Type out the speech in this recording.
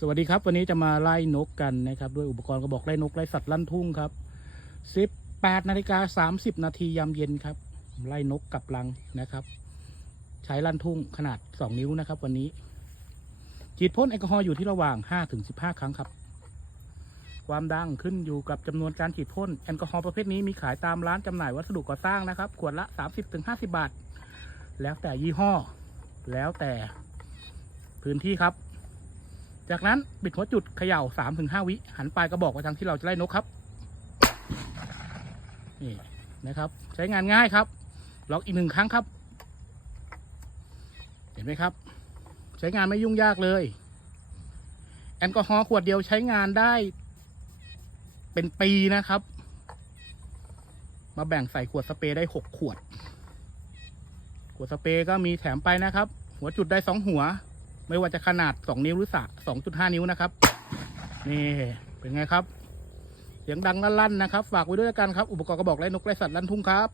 สวัสดีครับ วันนี้จะมาไล่นกกันนะครับ ด้วยอุปกรณ์กระบอกไล่นกไล่สัตว์ลั่นทุ่งครับ18นาฬิกา30 นาทียามเย็นครับ ไล่นกกับลังนะครับ ใช้ลั่นทุ่งขนาด 2 นิ้วนะครับ วันนี้ฉีดพ่นแอลกอฮอล์อยู่ที่ระหว่าง5ถึง15 ครั้งครับ ความดังขึ้นอยู่กับจำนวนการฉีดพ่นแอลกอฮอล์ประเภทนี้มีขายตามร้านจำหน่ายวัสดุก่อสร้างนะครับ ขวดละ 30ถึง50 บาท แล้วแต่ยี่ห้อ แล้วแต่พื้นที่ครับ จากนั้นบิดหัวจุดเขย่าสามถึงห้าวิ หันปลายกระบอกไปทางที่เราจะไล่นกครับ นี่นะครับ ใช้งานง่ายครับ ล็อกอีกหนึ่งครั้งครับ เห็นไหมครับ ใช้งานไม่ยุ่งยากเลย แอลกอฮอล์ขวดเดียวใช้งานได้ เป็นปีนะครับ มาแบ่งใส่ขวดสเปรย์ได้หกขวด ขวดสเปรย์ก็มีแถมไปนะครับ หัวจุดได้สองหัว ไม่ว่าจะขนาด 2 นิ้วหรือสองนิ้วนะครับ นี่เป็นไงครับ เสียงดังลั่นๆนะครับ ฝากไว้ด้วยกันครับ อุปกรณ์กระบอกไล่นกไล่สัตว์ลั่นทุ่งครับ